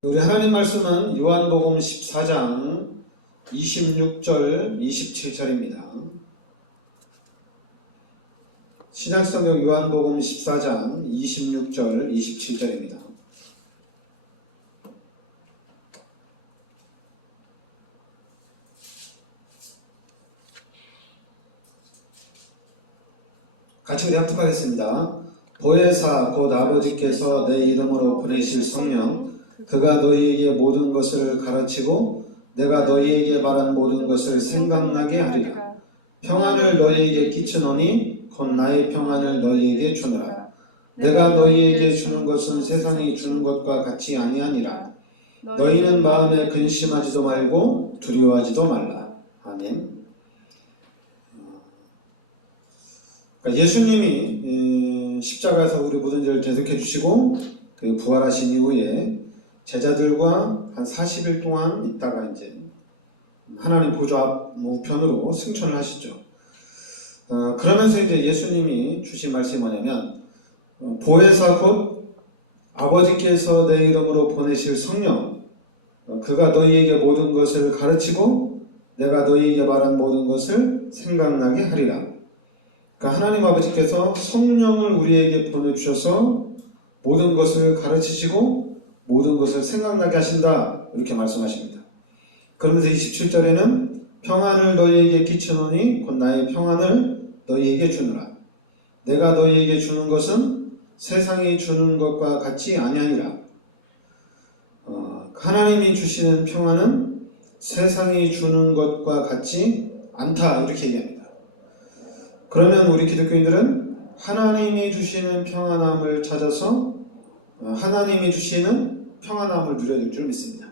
우리 하나님 말씀은 요한복음 14장 26절 27절입니다. 신약성경 요한복음 14장 26절 27절입니다. 같이 우리 합독하겠습니다. 보혜사 곧 아버지께서 내 이름으로 보내실 성령 그가 너희에게 모든 것을 가르치고 내가 너희에게 말한 모든 것을 생각나게 하리라. 평안을 너희에게 끼치노니 곧 나의 평안을 너희에게 주노라. 내가 너희에게 주는 것은 세상이 주는 것과 같이 아니하니라. 너희는 마음에 근심하지도 말고 두려워하지도 말라. 아멘. 예수님이 십자가에서 우리 모든 죄를 대속해 주시고 그 부활하신 이후에 제자들과 한 40일 동안 있다가 이제 하나님 보좌 앞 우편으로 승천을 하시죠. 그러면서 이제 예수님이 주신 말씀이 뭐냐면 보혜사 곧 아버지께서 내 이름으로 보내실 성령 그가 너희에게 모든 것을 가르치고 내가 너희에게 말한 모든 것을 생각나게 하리라. 그러니까 하나님 아버지께서 성령을 우리에게 보내주셔서 모든 것을 가르치시고 모든 것을 생각나게 하신다 이렇게 말씀하십니다. 그러면서 27절에는 평안을 너희에게 끼치노니 곧 나의 평안을 너희에게 주노라. 내가 너희에게 주는 것은 세상이 주는 것과 같이 아니하니라. 하나님이 주시는 평안은 세상이 주는 것과 같지 않다 이렇게 얘기합니다. 그러면 우리 기독교인들은 하나님이 주시는 평안함을 찾아서 하나님이 주시는 평안함을 누려야 될 줄 믿습니다.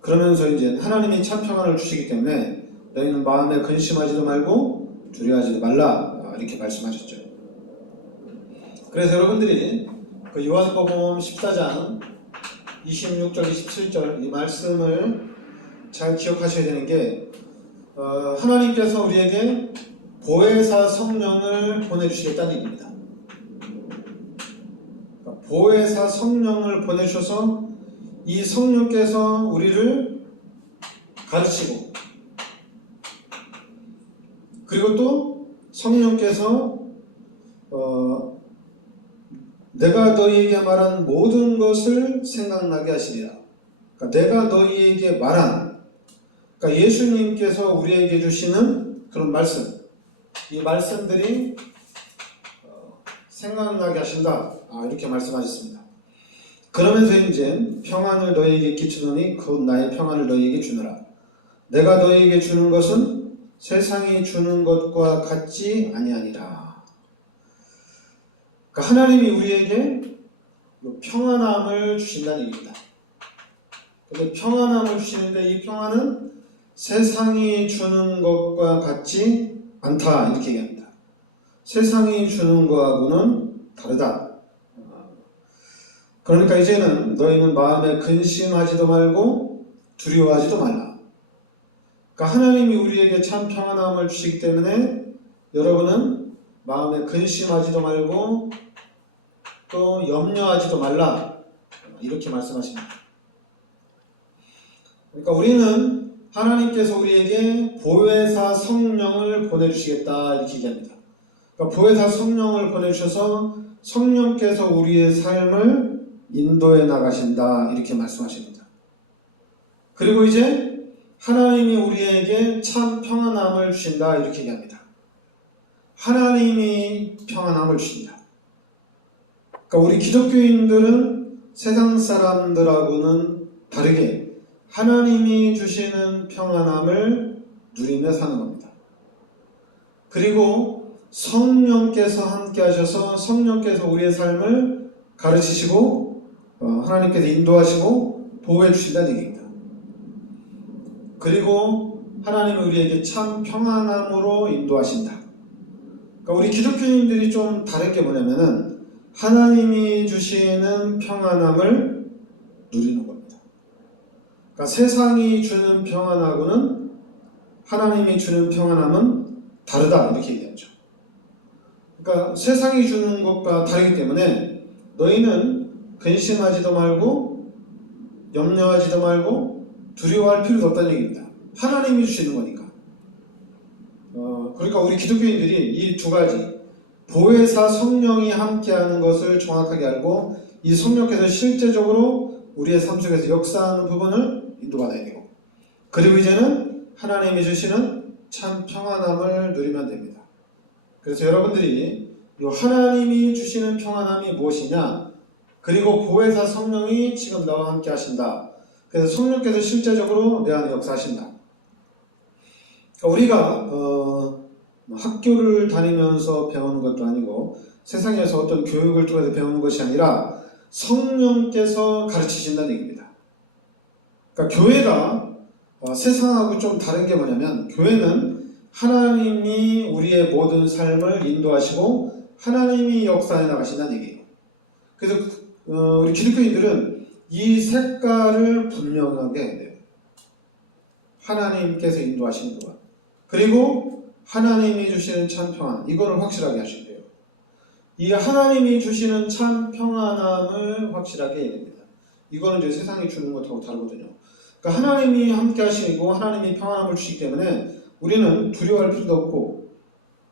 그러면서 이제 하나님이 참 평안을 주시기 때문에 너희는 마음에 근심하지도 말고 두려워하지도 말라 이렇게 말씀하셨죠. 그래서 여러분들이 그 요한복음 14장 26절 27절 이 말씀을 잘 기억하셔야 되는 게 하나님께서 우리에게 보혜사 성령을 보내주시겠다는 얘기입니다. 보혜사 성령을 보내주셔서 이 성령께서 우리를 가르치고 그리고 또 성령께서 내가 너희에게 말한 모든 것을 생각나게 하시리라. 그러니까 내가 너희에게 말한 그러니까 예수님께서 우리에게 주시는 그런 말씀 이 말씀들이 생각나게 하신다 이렇게 말씀하셨습니다. 그러면서 이제 평안을 너희에게 끼치노니 곧 나의 평안을 너희에게 주노라. 내가 너희에게 주는 것은 세상이 주는 것과 같지 아니하니라. 그러니까 하나님이 우리에게 평안함을 주신다는 얘기입니다. 근데 평안함을 주시는데 이 평안은 세상이 주는 것과 같지 않다 이렇게 얘기합니다. 세상이 주는 것하고는 다르다. 그러니까 이제는 너희는 마음에 근심하지도 말고 두려워하지도 말라. 그러니까 하나님이 우리에게 참 평안함을 주시기 때문에 여러분은 마음에 근심하지도 말고 또 염려하지도 말라 이렇게 말씀하십니다. 그러니까 우리는 하나님께서 우리에게 보혜사 성령을 보내주시겠다 이렇게 얘기합니다. 그러니까 보혜사 성령을 보내주셔서 성령께서 우리의 삶을 인도해 나가신다 이렇게 말씀하십니다. 그리고 이제 하나님이 우리에게 참 평안함을 주신다 이렇게 얘기합니다. 하나님이 평안함을 주신다. 그러니까 우리 기독교인들은 세상 사람들하고는 다르게 하나님이 주시는 평안함을 누리며 사는 겁니다. 그리고 성령께서 함께 하셔서 성령께서 우리의 삶을 가르치시고 하나님께서 인도하시고 보호해 주신다는 얘기입니다. 그리고 하나님은 우리에게 참 평안함으로 인도하신다. 그러니까 우리 기독교인들이 좀 다른 게 뭐냐면은 하나님이 주시는 평안함을 누리는 겁니다. 그러니까 세상이 주는 평안하고는 하나님이 주는 평안함은 다르다 이렇게 얘기하죠. 그러니까 세상이 주는 것과 다르기 때문에 너희는 근심하지도 말고 염려하지도 말고 두려워할 필요도 없다는 얘기입니다. 하나님이 주시는 거니까. 그러니까 우리 기독교인들이 이 두 가지 보혜사 성령이 함께하는 것을 정확하게 알고 이 성령께서 실제적으로 우리의 삶 속에서 역사하는 부분을 인도받아야 되고, 그리고 이제는 하나님이 주시는 참 평안함을 누리면 됩니다. 그래서 여러분들이 이 하나님이 주시는 평안함이 무엇이냐, 그리고 보혜사 성령이 지금 나와 함께 하신다. 그래서 성령께서 실제적으로 내 안에 역사하신다. 우리가 학교를 다니면서 배우는 것도 아니고 세상에서 어떤 교육을 통해서 배우는 것이 아니라 성령께서 가르치신다는 얘기입니다. 그러니까 교회가 세상하고 좀 다른 게 뭐냐면, 교회는 하나님이 우리의 모든 삶을 인도하시고 하나님이 역사해 나가신다는 얘기예요. 그래서 우리 기독교인들은 이 색깔을 분명하게 해야 돼요. 하나님께서 인도하시는 것, 그리고 하나님이 주시는 참 평안, 이거를 확실하게 하셔야 돼요. 이 하나님이 주시는 참 평안함을 확실하게 해야 됩니다. 이거는 이제 세상이 주는 것하고 다르거든요. 그러니까 하나님이 함께 하시고 하나님이 평안함을 주시기 때문에 우리는 두려워할 필요도 없고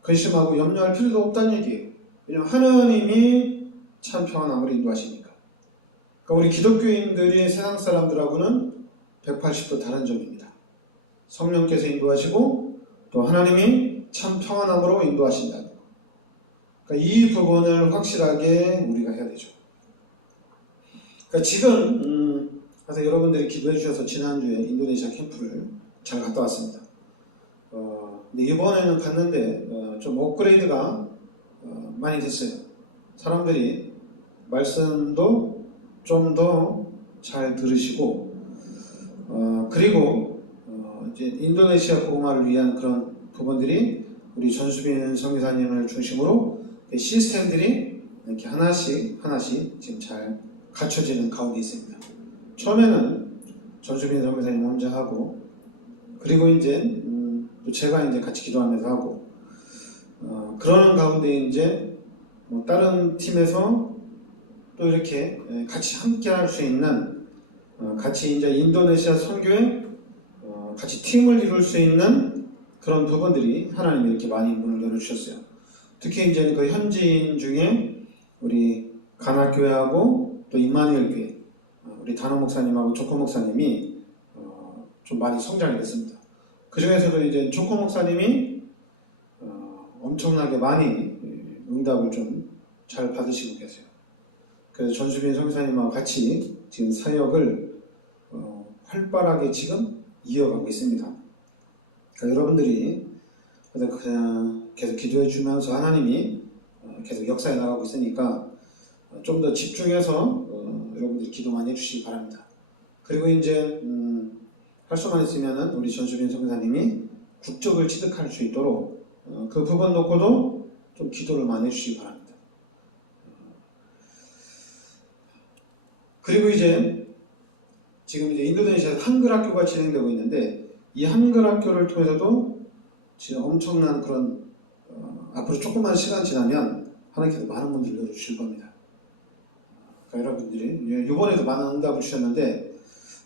근심하고 염려할 필요도 없다는 얘기예요. 왜냐하면 하나님이 참 평안함을 인도하시니까. 그러니까 우리 기독교인들이 세상 사람들하고는 180도 다른 점입니다. 성령께서 인도하시고 또 하나님이 참 평안함으로 인도하신다는 것. 그러니까 이 부분을 확실하게 우리가 해야 되죠. 그러니까 지금 그래서 여러분들이 기도해 주셔서 지난주에 인도네시아 캠프를 잘 갔다 왔습니다. 근데 이번에는 갔는데 좀 업그레이드가 많이 됐어요. 사람들이 말씀도 좀 더 잘 들으시고, 그리고 이제 인도네시아 복음화를 위한 그런 부분들이 우리 전수빈 선교사님을 중심으로 시스템들이 이렇게 하나씩 지금 잘 갖춰지는 가운데 있습니다. 처음에는 전수빈 선교사님 혼자 하고, 그리고 이제 또 제가 이제 같이 기도하면서 하고, 그러는 가운데 이제 뭐 다른 팀에서 또 이렇게 같이 함께 할 수 있는, 같이 이제 인도네시아 선교에 같이 팀을 이룰 수 있는 그런 부분들이 하나님이 이렇게 많이 문을 열어주셨어요. 특히 이제 그 현지인 중에 우리 가나교회하고 또 임마누엘 교회, 우리 단호 목사님하고 조코 목사님이 좀 많이 성장이 됐습니다. 그 중에서도 이제 조코 목사님이 엄청나게 많이 응답을 좀 잘 받으시고 계세요. 그래서 전수빈 선교사님하고 같이 지금 사역을 활발하게 지금 이어가고 있습니다. 그러니까 여러분들이 그냥 계속 기도해 주면서 하나님이 계속 역사해 나가고 있으니까 좀 더 집중해서 여러분들이 기도 많이 해주시기 바랍니다. 그리고 이제 할 수만 있으면은 우리 전수빈 선교사님이 국적을 취득할 수 있도록 그 부분 놓고도 좀 기도를 많이 해주시기 바랍니다. 그리고 이제 지금 이제 인도네시아에서 한글 학교가 진행되고 있는데, 이 한글 학교를 통해서도 지금 엄청난 그런 앞으로 조금만 시간 지나면 하나님께서 많은 분들 열어주실 겁니다. 그러니까 여러분들이 이번에도 많은 응답을 주셨는데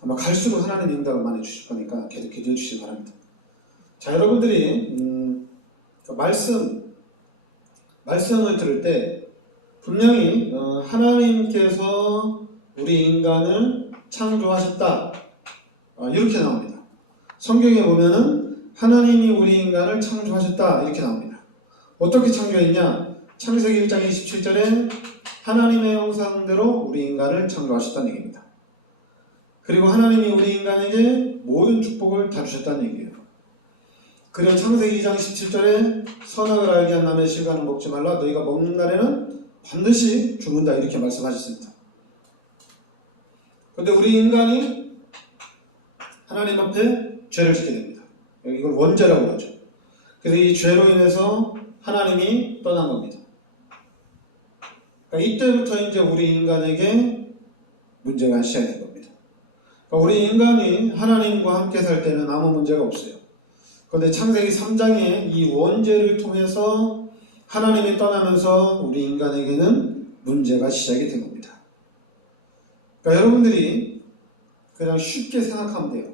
아마 갈수록 하나님 응답을 많이 주실 거니까 계속 기도해 주시기 바랍니다. 자, 여러분들이 말씀을 들을 때 분명히 하나님께서 우리 인간을 창조하셨다, 이렇게 나옵니다. 성경에 보면은 하나님이 우리 인간을 창조하셨다 이렇게 나옵니다. 어떻게 창조했냐? 창세기 1장 27절에 하나님의 형상대로 우리 인간을 창조하셨다는 얘기입니다. 그리고 하나님이 우리 인간에게 모든 축복을 다 주셨다는 얘기예요. 그리고 창세기 2장 17절에 선악을 알게 한 남의 실과는 먹지 말라, 너희가 먹는 날에는 반드시 죽는다 이렇게 말씀하셨습니다. 그런데 우리 인간이 하나님 앞에 죄를 짓게 됩니다. 이걸 원죄라고 하죠. 그래서 이 죄로 인해서 하나님이 떠난 겁니다. 그러니까 이때부터 이제 우리 인간에게 문제가 시작된 겁니다. 그러니까 우리 인간이 하나님과 함께 살 때는 아무 문제가 없어요. 그런데 창세기 3장에 이 원죄를 통해서 하나님이 떠나면서 우리 인간에게는 문제가 시작이 된 겁니다. 그러니까 여러분들이 그냥 쉽게 생각하면 돼요.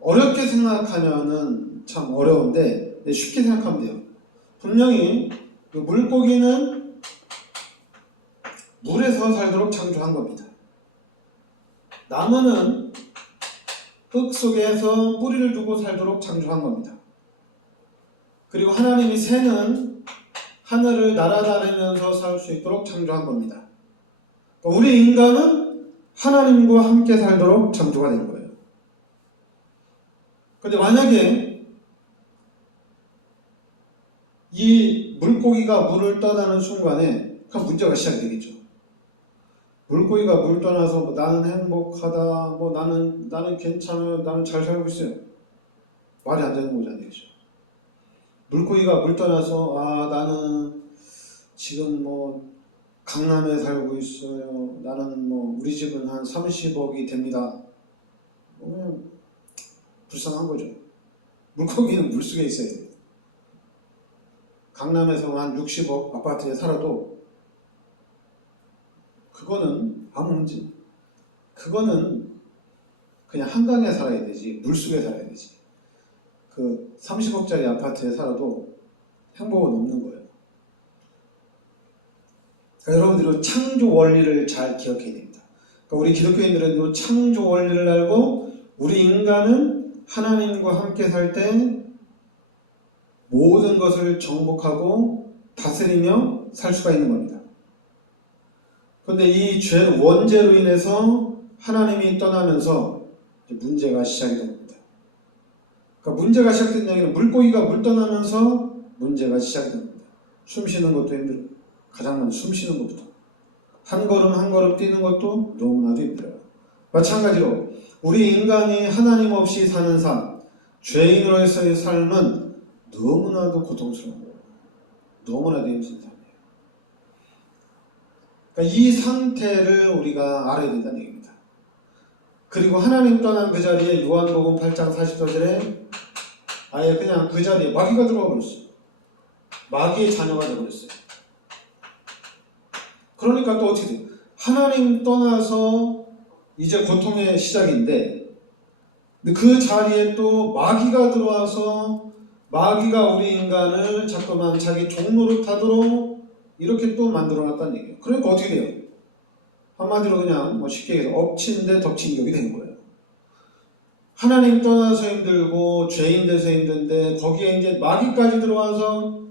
어렵게 생각하면은 참 어려운데 쉽게 생각하면 돼요. 분명히 그 물고기는 물에서 살도록 창조한 겁니다. 나무는 흙 속에서 뿌리를 두고 살도록 창조한 겁니다. 그리고 하나님이 새는 하늘을 날아다니면서 살 수 있도록 창조한 겁니다. 우리 인간은 하나님과 함께 살도록 창조가 된 거예요. 그런데 만약에 이 물고기가 물을 떠나는 순간에 문제가 시작되겠죠. 물고기가 물 떠나서 뭐 나는 행복하다, 뭐 나는 괜찮아, 나는 잘 살고 있어요. 말이 안 되는 거지 아니겠죠. 물고기가 물 떠나서 나는 지금 뭐 강남에 살고 있어요. 나는 뭐 우리 집은 한 30억이 됩니다. 그냥 불쌍한 거죠. 물고기는 물속에 있어야 돼요. 강남에서 한 60억 아파트에 살아도 그거는 아무 문제. 그거는 그냥 한강에 살아야 되지 물속에 살아야 되지. 그 30억짜리 아파트에 살아도 행복은 없는 거예요. 그러니까 여러분들은 창조 원리를 잘 기억해야 됩니다. 그러니까 우리 기독교인들은 이 창조 원리를 알고 우리 인간은 하나님과 함께 살 때 모든 것을 정복하고 다스리며 살 수가 있는 겁니다. 그런데 이 죄 원죄로 인해서 하나님이 떠나면서 문제가 시작이 됩니다. 그러니까 문제가 시작된 얘기는 물고기가 물 떠나면서 문제가 시작이 됩니다. 숨 쉬는 것도 힘들고 가장 먼저 숨 쉬는 것부터 한 걸음 한 걸음 뛰는 것도 너무나도 힘들어요. 마찬가지로 우리 인간이 하나님 없이 사는 삶, 죄인으로서의 삶은 너무나도 고통스러운 거예요. 너무나도 힘든 삶이에요. 그러니까 이 상태를 우리가 알아야 된다는 얘기입니다. 그리고 하나님 떠난 그 자리에 요한복음 8장 44절에 아예 그냥 그 자리에 마귀가 들어와 버렸어요. 마귀의 자녀가 되어버렸어요. 그러니까 또 어떻게 돼요? 하나님 떠나서 이제 고통의 시작인데 그 자리에 또 마귀가 들어와서 마귀가 우리 인간을 자꾸만 자기 종로를 타도록 이렇게 또 만들어놨다는 얘기예요. 그러니까 어떻게 돼요? 한마디로 그냥 뭐 쉽게 얘기해서 엎친 데 덮친 격이 된 거예요. 하나님 떠나서 힘들고 죄인 돼서 힘든데 거기에 이제 마귀까지 들어와서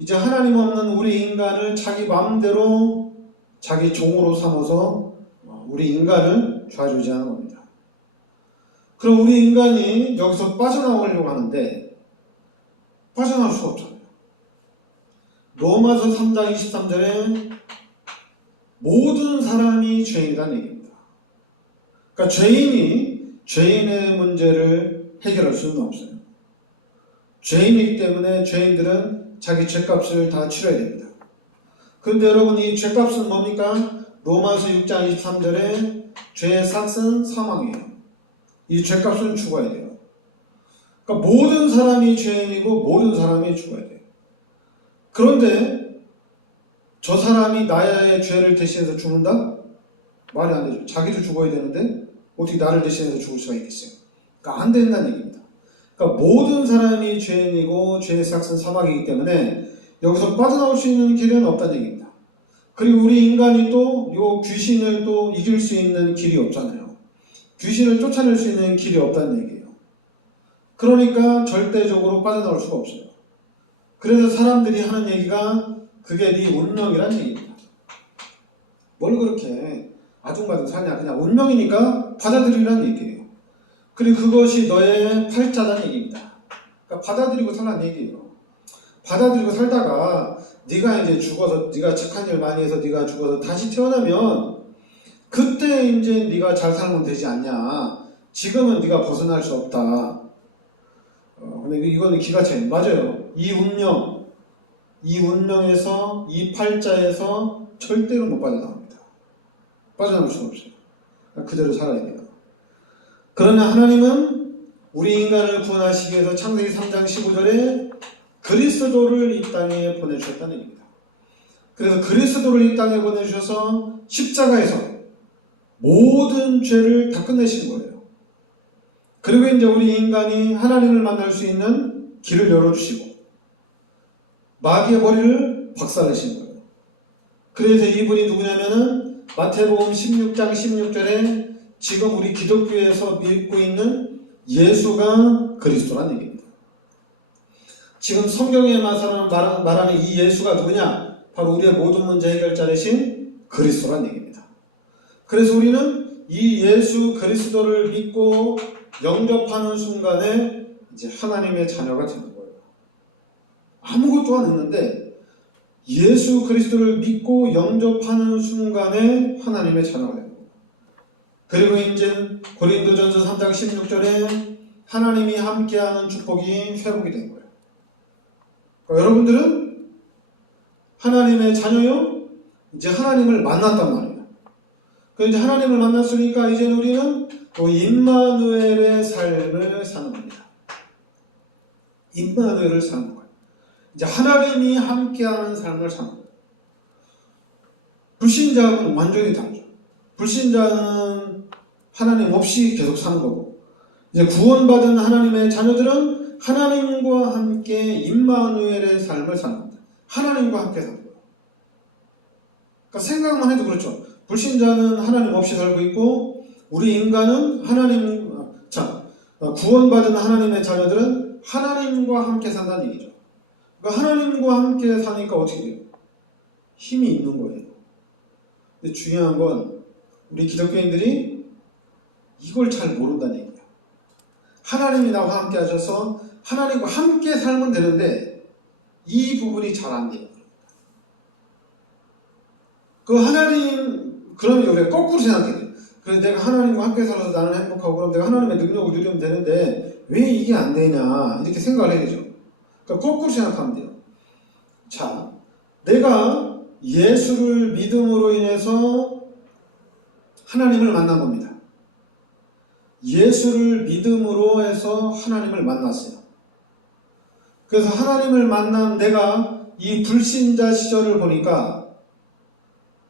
이제 하나님 없는 우리 인간을 자기 마음대로 자기 종으로 삼아서 우리 인간을 좌지우지하는 겁니다. 그럼 우리 인간이 여기서 빠져나오려고 하는데 빠져나올 수가 없잖아요. 로마서 3장 23절에 모든 사람이 죄인이라는 얘기입니다. 그러니까 죄인이 죄인의 문제를 해결할 수는 없어요. 죄인이기 때문에 죄인들은 자기 죄값을 다 치러야 됩니다. 그런데 여러분 이 죄값은 뭡니까? 로마서 6장 23절에 죄의 삭은 사망이에요. 이 죄값은 죽어야 돼요. 그러니까 모든 사람이 죄인이고 모든 사람이 죽어야 돼요. 그런데 저 사람이 나의 죄를 대신해서 죽는다? 말이 안 되죠. 자기도 죽어야 되는데 어떻게 나를 대신해서 죽을 수가 있겠어요? 그러니까 안 된다는 얘기입니다. 그러니까 모든 사람이 죄인이고 죄의 삭은 사망이기 때문에 여기서 빠져나올 수 있는 길은 없다는 얘기입니다. 그리고 우리 인간이 또 이 귀신을 또 이길 수 있는 길이 없잖아요. 귀신을 쫓아낼 수 있는 길이 없다는 얘기예요. 그러니까 절대적으로 빠져나올 수가 없어요. 그래서 사람들이 하는 얘기가 그게 네 운명이란 얘기입니다. 뭘 그렇게 아둥바둥 사냐. 그냥 운명이니까 받아들이라는 얘기예요. 그리고 그것이 너의 팔자라는 얘기입니다. 그러니까 받아들이고 살라는 얘기예요. 받아들이고 살다가 네가 이제 죽어서 네가 착한 일 많이 해서 네가 죽어서 다시 태어나면 그때 이제 네가 잘 살면 되지 않냐. 지금은 네가 벗어날 수 없다. 근데 이거는 기가 차이. 맞아요. 이 운명에서 이 팔자에서 절대로 못 빠져나옵니다. 빠져나올 수가 없어요. 그대로 살아야 돼요. 그러나 하나님은 우리 인간을 구원하시기 위해서 창세기 3장 15절에 그리스도를 이 땅에 보내주셨다는 얘기입니다. 그래서 그리스도를 이 땅에 보내주셔서 십자가에서 모든 죄를 다 끝내신 거예요. 그리고 이제 우리 인간이 하나님을 만날 수 있는 길을 열어주시고 마귀의 머리를 박살내신 거예요. 그래서 이분이 누구냐면은 마태복음 16장 16절에 지금 우리 기독교에서 믿고 있는 예수가 그리스도란 얘기입니다. 지금 성경에 말하는 이 예수가 누구냐? 바로 우리의 모든 문제 해결자 되신 그리스도란 얘기입니다. 그래서 우리는 이 예수 그리스도를 믿고 영접하는 순간에 이제 하나님의 자녀가 되는 거예요. 아무것도 안 했는데 예수 그리스도를 믿고 영접하는 순간에 하나님의 자녀가 되는 거예요. 그리고 이제 고린도전서 3장 16절에 하나님이 함께하는 축복이 회복이 된 거예요. 그러니까 여러분들은 하나님의 자녀요? 이제 하나님을 만났단 말이에요. 그래서 이제 하나님을 만났으니까 이제 우리는 또 임마누엘의 삶을 사는 겁니다. 임마누엘을 사는 거예요. 이제 하나님이 함께하는 삶을 사는 거예요. 불신자하고는 완전히 다르죠. 불신자는 하나님 없이 계속 사는 거고, 이제 구원받은 하나님의 자녀들은 하나님과 함께 임마누엘의 삶을 사는 겁니다. 하나님과 함께 사는 거예요. 그러니까 생각만 해도 그렇죠. 불신자는 하나님 없이 살고 있고, 우리 인간은 구원받은 하나님의 자녀들은 하나님과 함께 산다는 얘기죠. 그러니까 하나님과 함께 사니까 어떻게 돼요? 힘이 있는 거예요. 근데 중요한 건 우리 기독교인들이 이걸 잘 모른다는 얘기예요. 하나님이 나와 함께 하셔서 하나님과 함께 살면 되는데 이 부분이 잘 안 돼요. 그 하나님, 그러면 우리가 거꾸로 생각해야 돼요. 그래서 내가 하나님과 함께 살아서 나는 행복하고 그럼 내가 하나님의 능력을 누리면 되는데 왜 이게 안 되냐 이렇게 생각을 해야 되죠. 그러니까 거꾸로 생각하면 돼요. 자, 내가 예수를 믿음으로 인해서 하나님을 만난 겁니다. 예수를 믿음으로 해서 하나님을 만났어요. 그래서 하나님을 만난 내가 이 불신자 시절을 보니까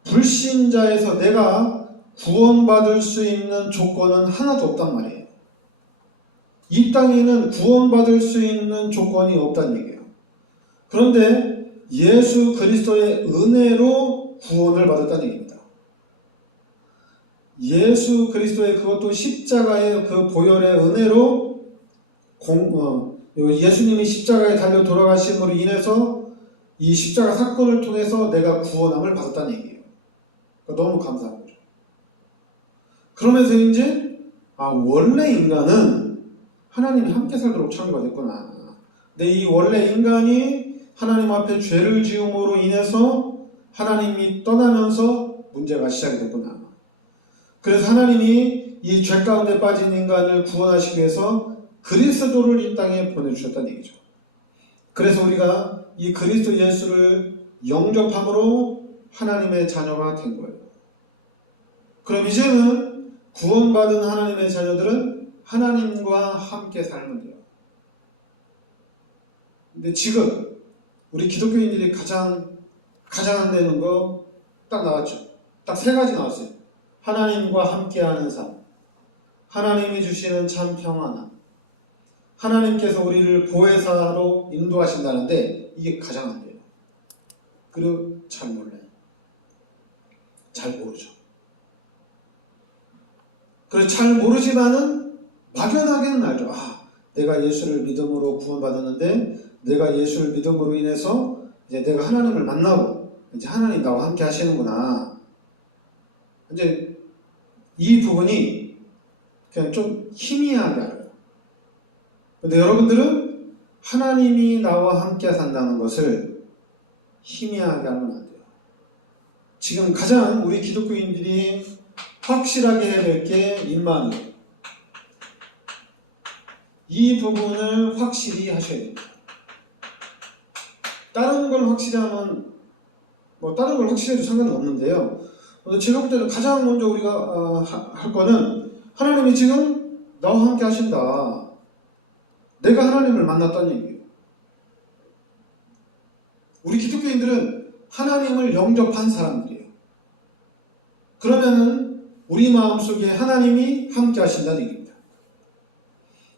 불신자에서 내가 구원받을 수 있는 조건은 하나도 없단 말이에요. 이 땅에는 구원받을 수 있는 조건이 없다는 얘기예요. 그런데 예수 그리스도의 은혜로 구원을 받았다는 얘기입니다. 예수 그리스도의 그것도 십자가의 그 보혈의 은혜로 예수님이 십자가에 달려 돌아가심으로 인해서 이 십자가 사건을 통해서 내가 구원함을 받았다는 얘기예요. 그러니까 너무 감사한 거죠. 그러면서 이제 원래 인간은 하나님이 함께 살도록 창조가 됐구나. 근데 이 원래 인간이 하나님 앞에 죄를 지음으로 인해서 하나님이 떠나면서 문제가 시작이 됐구나. 그래서 하나님이 이 죄 가운데 빠진 인간을 구원하시기 위해서 그리스도를 이 땅에 보내주셨다는 얘기죠. 그래서 우리가 이 그리스도 예수를 영접함으로 하나님의 자녀가 된 거예요. 그럼 이제는 구원받은 하나님의 자녀들은 하나님과 함께 살면 돼요. 근데 지금 우리 기독교인들이 가장 안 되는 거 딱 나왔죠. 딱 세 가지 나왔어요. 하나님과 함께하는 삶, 하나님이 주시는 참 평안함, 하나님께서 우리를 보혜사로 인도하신다는데 이게 가장 안 돼요. 그리고 잘 몰라요. 잘 모르죠. 그래서 잘 모르지만은 막연하게는 알죠. 내가 예수를 믿음으로 구원받았는데 내가 예수를 믿음으로 인해서 이제 내가 하나님을 만나고 이제 하나님 나와 함께 하시는구나. 이제 이 부분이 그냥 좀 희미하게 알아요. 근데 여러분들은 하나님이 나와 함께 산다는 것을 희미하게 하면 안 돼요. 지금 가장 우리 기독교인들이 확실하게 해야 될 게 임마누엘. 이 부분을 확실히 하셔야 됩니다. 다른 걸 확실히 하면 다른 걸 확실히 해도 상관은 없는데요. 제가 볼 때는 가장 먼저 우리가 할 거는 하나님이 지금 나와 함께 하신다. 내가 하나님을 만났다는 얘기예요. 우리 기독교인들은 하나님을 영접한 사람들이에요. 그러면은 우리 마음속에 하나님이 함께 하신다는 얘기입니다.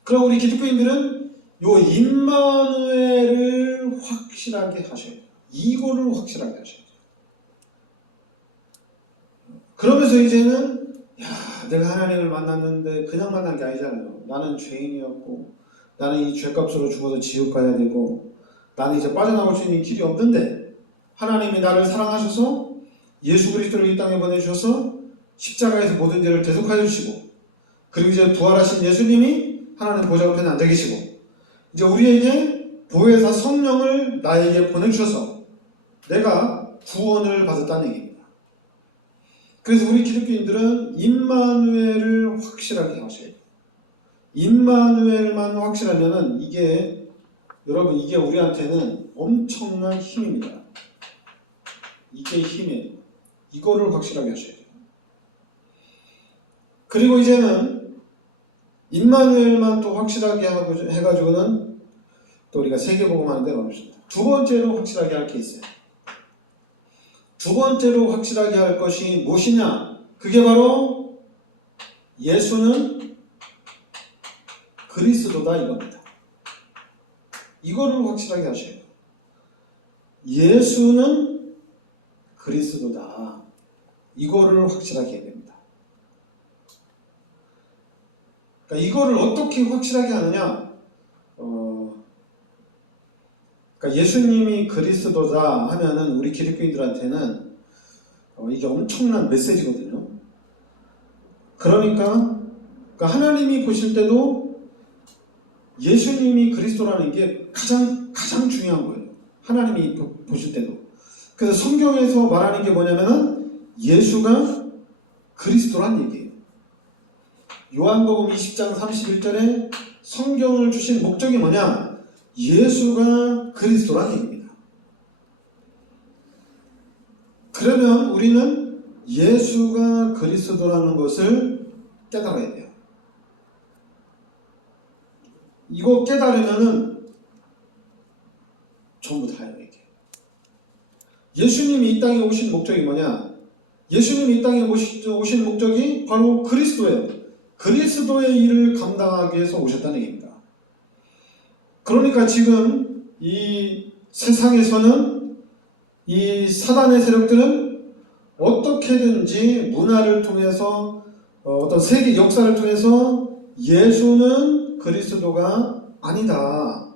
그럼 우리 기독교인들은 요 임마누엘을 확실하게 하셔야 돼요. 이거를 확실하게 하셔야 돼요. 그러면서 이제는 내가 하나님을 만났는데 그냥 만난 게 아니잖아요. 나는 죄인이었고 나는 이 죄값으로 죽어서 지옥 가야 되고 나는 이제 빠져나올 수 있는 길이 없는데 하나님이 나를 사랑하셔서 예수 그리스도를 이 땅에 보내주셔서 십자가에서 모든 죄를 대속하여 주시고 그리고 이제 부활하신 예수님이 하나님 보좌 옆에 앉아 계시고 이제 우리에게 보혜사 성령을 나에게 보내주셔서 내가 구원을 받았다는 얘기입니다. 그래서 우리 기독교인들은 임마누엘을 확실하게 하셔야 돼요. 임마누엘만 확실하면은 여러분 이게 우리한테는 엄청난 힘입니다. 이게 힘이에요. 이거를 확실하게 하셔야 돼요. 그리고 이제는 임마누엘만 또 확실하게 해가지고는 또 우리가 세계복음 하는 데 나옵니다. 두 번째로 확실하게 할 게 있어요. 두 번째로 확실하게 할 것이 무엇이냐? 그게 바로 예수는 그리스도다 이겁니다. 이거를 확실하게 하셔야 돼요. 예수는 그리스도다. 이거를 확실하게 해야 됩니다. 그러니까 이거를 어떻게 확실하게 하느냐? 그러니까 예수님이 그리스도다 하면은 우리 기독교인들한테는 이게 엄청난 메시지거든요. 그러니까 하나님이 보실 때도 예수님이 그리스도라는 게 가장 중요한 거예요. 하나님이 보실 때도. 그래서 성경에서 말하는 게 뭐냐면은 예수가 그리스도란 얘기예요. 요한복음 20장 31절에 성경을 주신 목적이 뭐냐? 예수가 그리스도란 얘기입니다. 그러면 우리는 예수가 그리스도라는 것을 깨달아야 돼요. 이거 깨달으면은 전부 다예요, 이게. 예수님이 이 땅에 오신 목적이 뭐냐? 예수님이 이 땅에 오신 목적이 바로 그리스도예요. 그리스도의 일을 감당하기 위해서 오셨다는 얘기입니다. 그러니까 지금 이 세상에서는 이 사단의 세력들은 어떻게든지 문화를 통해서 어떤 세계 역사를 통해서 예수는 그리스도가 아니다.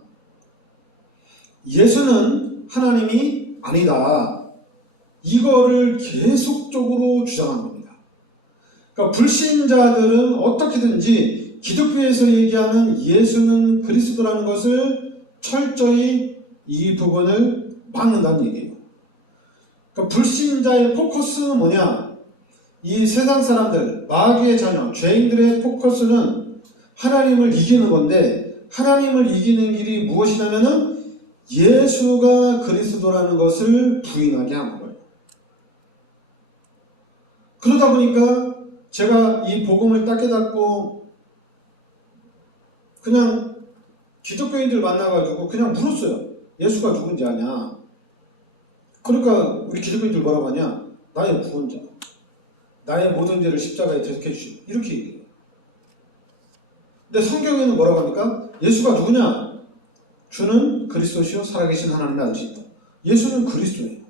예수는 하나님이 아니다. 이거를 계속적으로 주장한 겁니다. 그러니까 불신자들은 어떻게든지 기독교에서 얘기하는 예수는 그리스도라는 것을 철저히 이 부분을 막는다는 얘기예요. 그러니까 불신자의 포커스는 뭐냐? 이 세상 사람들, 마귀의 자녀, 죄인들의 포커스는 하나님을 이기는 건데 하나님을 이기는 길이 무엇이냐면은 예수가 그리스도라는 것을 부인하게 하는 거예요. 그러다 보니까 제가 이 복음을 딱 깨닫고 그냥 기독교인들 만나가지고 그냥 물었어요. 예수가 누군지 아냐? 그러니까 우리 기독교인들 뭐라고 하냐? 나의 구원자, 나의 모든 죄를 십자가에 대속해 주시고 이렇게 얘기해요. 근데 성경에는 뭐라고 합니까? 예수가 누구냐? 주는 그리스도시요 살아계신 하나님의 아들이시다. 예수는 그리스도예요.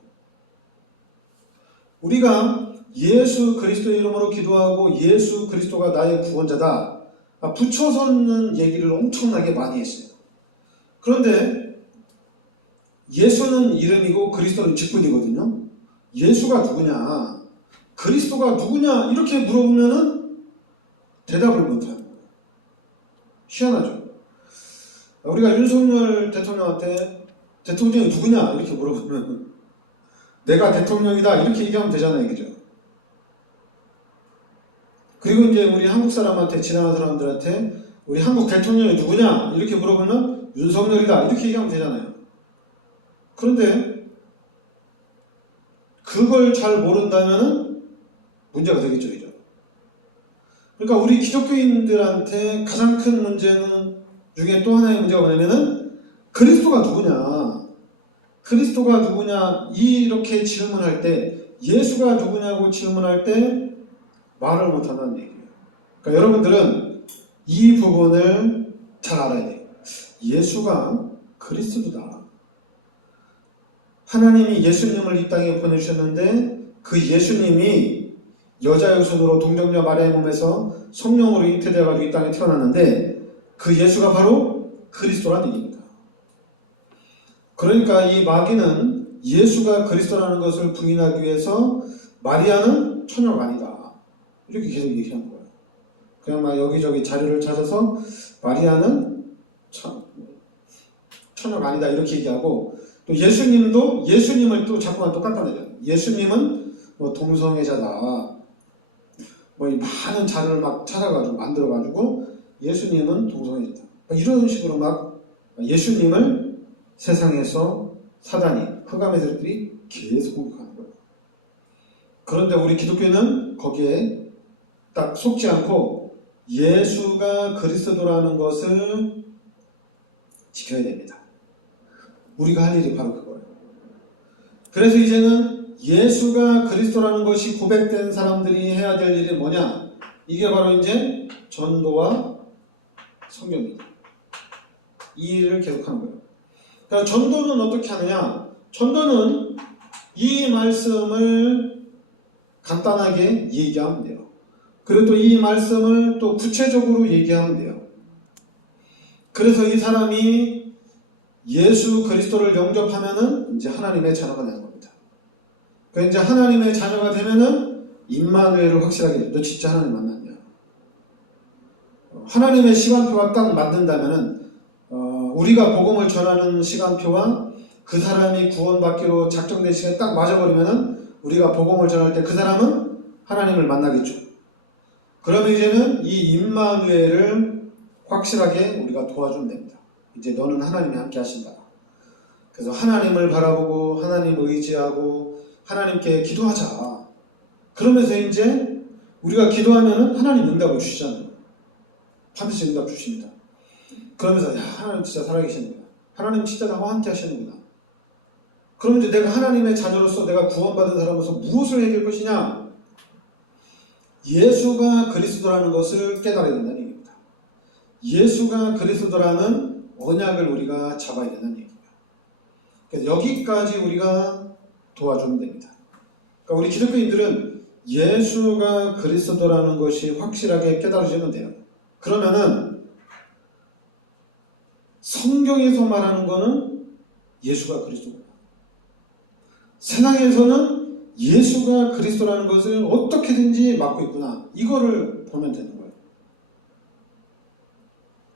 우리가 예수 그리스도의 이름으로 기도하고 예수 그리스도가 나의 구원자다 붙여서는 얘기를 엄청나게 많이 했어요. 그런데 예수는 이름이고 그리스도는 직분이거든요. 예수가 누구냐? 그리스도가 누구냐? 이렇게 물어보면은 대답을 못하는 거예요. 희한하죠? 우리가 윤석열 대통령한테 대통령이 누구냐? 이렇게 물어보면 내가 대통령이다 이렇게 얘기하면 되잖아요. 그죠? 그리고 이제 우리 한국 사람한테 지나가는 사람들한테 우리 한국 대통령이 누구냐? 이렇게 물어보면 윤석열이다 이렇게 얘기하면 되잖아요. 그런데 그걸 잘 모른다면 문제가 되겠죠. 그죠? 그러니까 우리 기독교인들한테 가장 큰 문제는 중에 또 하나의 문제가 뭐냐면은 그리스도가 누구냐? 그리스도가 누구냐? 이렇게 질문할 때 예수가 누구냐고 질문할 때 말을 못한다는 얘기예요. 그러니까 여러분들은 이 부분을 잘 알아야 돼요. 예수가 그리스도다. 하나님이 예수님을 이 땅에 보내주셨는데 그 예수님이 여자의 손으로 동정녀 마리아의 몸에서 성령으로 잉태되어가지고 이 땅에 태어났는데 그 예수가 바로 그리스도라는 얘기입니다. 그러니까 이 마귀는 예수가 그리스도라는 것을 부인하기 위해서 마리아는 처녀가 아니다. 이렇게 계속 얘기한 거예요. 그냥 막 여기저기 자료를 찾아서 마리아는 처녀가 아니다 이렇게 얘기하고 또 예수님을 또 자꾸만 또 깎아내려요. 예수님은 뭐 동성애자다. 뭐 이 많은 자료를 막 찾아가지고 만들어가지고 예수님은 동성애자다. 이런 식으로 막 예수님을 세상에서 사단이 흑암의 세력들이 계속 공격하는 거예요. 그런데 우리 기독교는 거기에 딱 속지 않고 예수가 그리스도라는 것을 지켜야 됩니다. 우리가 할 일이 바로 그거예요. 그래서 이제는 예수가 그리스도라는 것이 고백된 사람들이 해야 될 일이 뭐냐? 이게 바로 이제 전도와 성경입니다. 이 일을 계속하는 거예요. 그러니까 전도는 어떻게 하느냐? 전도는 이 말씀을 간단하게 얘기하면 돼요. 그리고 또 이 말씀을 또 구체적으로 얘기하면 돼요. 그래서 이 사람이 예수 그리스도를 영접하면은 이제 하나님의 자녀가 되는 겁니다. 그 이제 하나님의 자녀가 되면은 임마누엘을 확실하게 해요. 너 진짜 하나님 만났냐? 하나님의 시간표가 딱 맞는다면은 우리가 복음을 전하는 시간표와 그 사람이 구원받기로 작정된 시간이 딱 맞아버리면은 우리가 복음을 전할 때 그 사람은 하나님을 만나겠죠. 그러면 이제는 이 임마누엘을 확실하게 우리가 도와주면 됩니다. 이제 너는 하나님이 함께 하신다. 그래서 하나님을 바라보고 하나님을 의지하고 하나님께 기도하자. 그러면서 이제 우리가 기도하면은 하나님 응답을 주시잖아요. 반드시 응답 주십니다. 그러면서 야, 하나님 진짜 살아계시는구나. 하나님 진짜 나와 함께 하시는구나. 그러면 이제 내가 하나님의 자녀로서 내가 구원받은 사람으로서 무엇을 해결할 것이냐? 예수가 그리스도라는 것을 깨달아야 된다는 얘기입니다. 예수가 그리스도라는 언약을 우리가 잡아야 된다는 얘기예요. 그래서 여기까지 우리가 도와주면 됩니다. 그러니까 우리 기독교인들은 예수가 그리스도라는 것이 확실하게 깨달아지면 돼요. 그러면은 성경에서 말하는 거는 예수가 그리스도구나. 세상에서는 예수가 그리스도라는 것을 어떻게든지 막고 있구나. 이거를 보면 되는 거예요.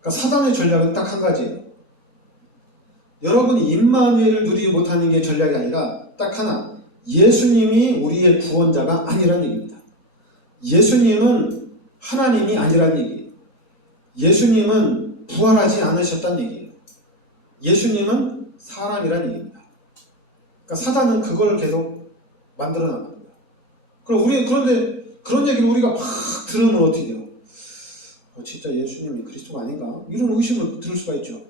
그러니까 사단의 전략은 딱 한 가지예요. 여러분이 임마누엘을 누리지 못하는 게 전략이 아니라 딱 하나. 예수님이 우리의 구원자가 아니라는 얘기입니다. 예수님은 하나님이 아니라는 얘기예요. 예수님은 부활하지 않으셨다는 얘기예요. 예수님은 사람이라는 얘기입니다. 그러니까 사단은 그걸 계속 만들어 나가는 거예요. 그럼 그런데 그런 얘기를 우리가 막 들으면 어떻게 돼요? 진짜 예수님이 그리스도가 아닌가? 이런 의심을 들을 수가 있죠.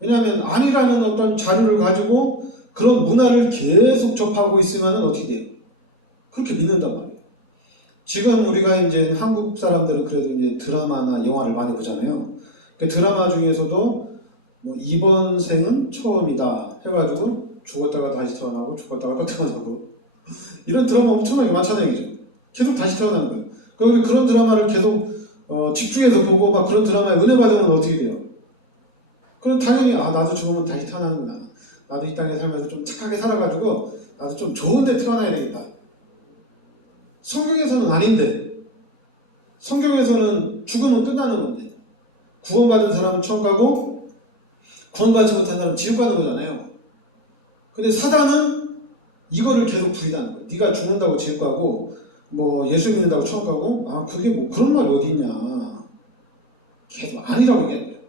왜냐하면 아니라는 어떤 자료를 가지고 그런 문화를 계속 접하고 있으면 어떻게 돼요? 그렇게 믿는단 말이에요. 지금 우리가 이제 한국 사람들은 그래도 이제 드라마나 영화를 많이 보잖아요. 그 드라마 중에서도 뭐 이번 생은 처음이다 해가지고 죽었다가 다시 태어나고 죽었다가 또 태어나고 이런 드라마 엄청나게 많잖아요. 그죠? 계속 다시 태어나는 거예요. 그리고 그런 드라마를 계속 집중해서 보고 막 그런 드라마에 은혜 받으면 어떻게 돼요? 그럼 당연히 나도 죽으면 다시 태어나는구나. 나도 이 땅에 살면서 좀 착하게 살아가지고 나도 좀 좋은 데 태어나야 되겠다. 성경에서는 아닌데, 성경에서는 죽으면 끝나는 건데, 구원받은 사람은 천국 가고 구원받지 못한 사람은 지옥 가는 거잖아요. 근데 사단은 이거를 계속 부인하는 거예요. 네가 죽는다고 지옥 가고 뭐 예수 믿는다고 천국 가고 그게 뭐 그런 말이 어디 있냐. 계속 아니라고 얘기하는 거예요.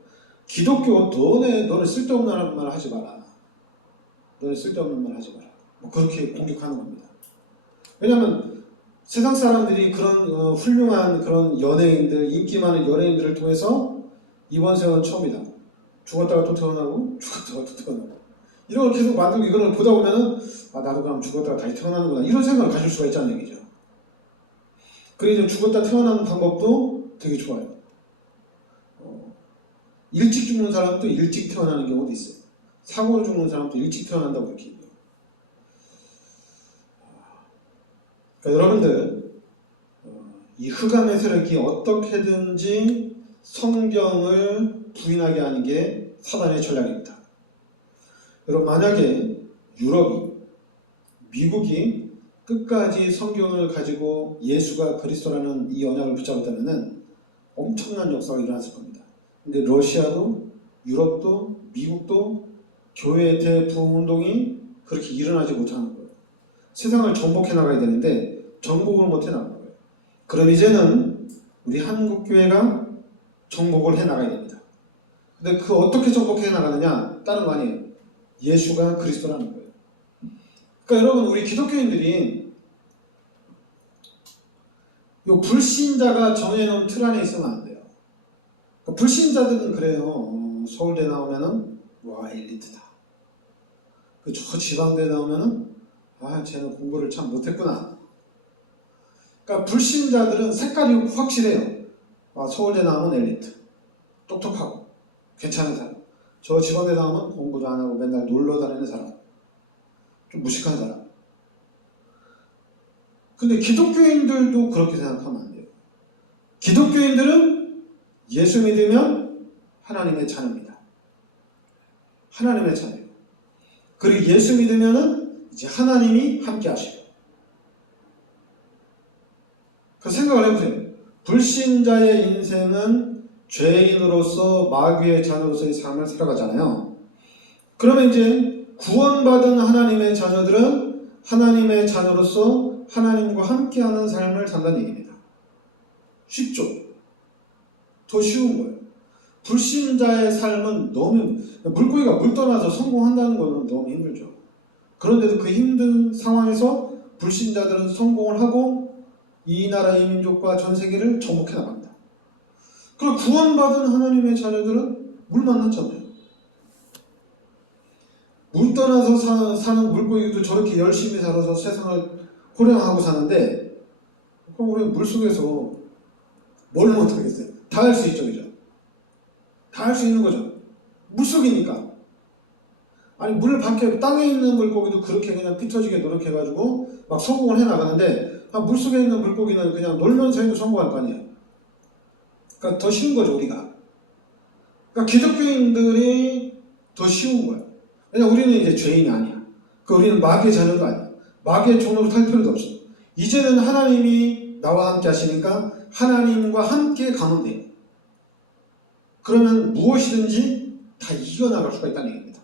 기독교 너네 쓸데없는 말 하지 마라. 너네 쓸데없는 말 하지 마라. 뭐 그렇게 공격하는 겁니다. 왜냐하면 세상 사람들이 그런 훌륭한 그런 연예인들, 인기 많은 연예인들을 통해서 이번 생은 처음이다. 죽었다가 또 태어나고 죽었다가 또 태어나고 이런 걸 계속 만들고 이걸 보다 보면은 나도 그럼 죽었다가 다시 태어나는구나 이런 생각을 가질 수가 있다는 얘기죠. 그리고 죽었다 태어나는 방법도 되게 좋아요. 일찍 죽는 사람도 일찍 태어나는 경우도 있어요. 사고로 죽는 사람도 일찍 태어난다고 그렇게 얘기해요. 그러니까 여러분들 이 흑암의 세력이 어떻게든지 성경을 부인하게 하는 게 사단의 전략입니다. 여러분 만약에 유럽이 미국이 끝까지 성경을 가지고 예수가 그리스도라는 이 언약을 붙잡았다면 엄청난 역사가 일어났을 겁니다. 근데 러시아도 유럽도 미국도 교회의 대부흥운동이 그렇게 일어나지 못하는 거예요. 세상을 정복해 나가야 되는데 정복을 못해 나가는 거예요. 그럼 이제는 우리 한국교회가 정복을 해 나가야 됩니다. 근데 그 어떻게 정복해 나가느냐? 다른 거 아니에요. 예수가 그리스도라는 거예요. 그러니까 여러분 우리 기독교인들이 요 불신자가 정해놓은 틀 안에 있으면 안 돼요. 그러니까 불신자들은 그래요. 서울대 나오면은 와 엘리트다. 저 지방대 나오면은 아 쟤는 공부를 참 못했구나. 그러니까 불신자들은 색깔이 확실해요. 아 서울대 나오면 엘리트. 똑똑하고 괜찮은 사람. 저 지방대 나오면 공부도 안 하고 맨날 놀러 다니는 사람. 좀 무식한 사람. 근데 기독교인들도 그렇게 생각하면 안 돼요. 기독교인들은 예수 믿으면 하나님의 자녀입니다. 하나님의 자녀예요. 그리고 예수 믿으면은 이제 하나님이 함께 하시고. 그 생각을 해보세요. 불신자의 인생은 죄인으로서 마귀의 자녀로서의 삶을 살아가잖아요. 그러면 이제 구원받은 하나님의 자녀들은 하나님의 자녀로서 하나님과 함께하는 삶을 산다는 얘기입니다. 쉽죠? 더 쉬운 거예요. 불신자의 삶은 너무 물고기가 물 떠나서 성공한다는 것은 너무 힘들죠. 그런데도 그 힘든 상황에서 불신자들은 성공을 하고 이 나라 이 민족과 전 세계를 정복해 나갑니다. 그리고 구원받은 하나님의 자녀들은 물 만났잖아요. 물 떠나서 사는 물고기도 저렇게 열심히 살아서 세상을 호령하고 사는데 그럼 우리는 물속에서 뭘 못하겠어요? 다 할 수 있죠. 그죠? 다 할 수 있는 거죠. 물속이니까. 아니 물 밖에 땅에 있는 물고기도 그렇게 그냥 피터지게 노력해가지고 막 성공을 해나가는데 물속에 있는 물고기는 그냥 놀면서 해도 성공할 거 아니에요. 그러니까 더 쉬운 거죠 우리가. 그러니까 기독교인들이 더 쉬운 거예요. 왜냐면 우리는 이제 죄인이 아니야. 우리는 마귀의 자녀도 아니야. 마귀의 종로로 탈 필요도 없어. 이제는 하나님이 나와 함께 하시니까 하나님과 함께 가면 돼요. 그러면 무엇이든지 다 이겨나갈 수가 있다는 얘기입니다.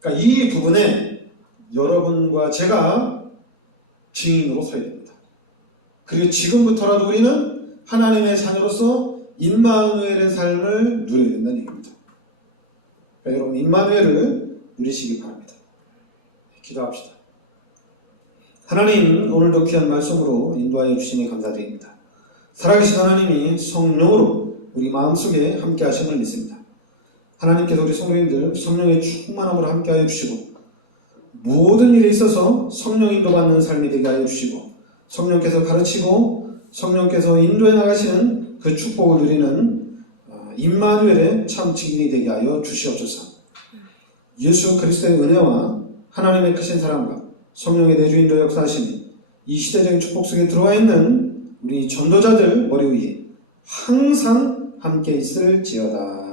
그러니까 이 부분에 여러분과 제가 증인으로 서야 됩니다. 그리고 지금부터라도 우리는 하나님의 자녀로서 임마누엘의 삶을 누려야 된다는 얘기입니다. 그러니까 여러분 임마누엘을 누리시기 바랍니다. 기도합시다. 하나님 오늘도 귀한 말씀으로 인도하여 주시니 감사드립니다. 살아계신 하나님이 성령으로 우리 마음속에 함께 하심을 믿습니다. 하나님께서 우리 성도님들 성령의 충만함으로 함께 하여 주시고 모든 일에 있어서 성령 인도받는 삶이 되게 하여 주시고 성령께서 가르치고 성령께서 인도해 나가시는 그 축복을 누리는 임마누엘의 참 증인이 되게 하여 주시옵소서. 예수 그리스도의 은혜와 하나님의 크신 사랑과 성령의 내주인도 역사하심이 이 시대적인 축복 속에 들어와 있는 우리 전도자들 머리 위에 항상 함께 있을지어다.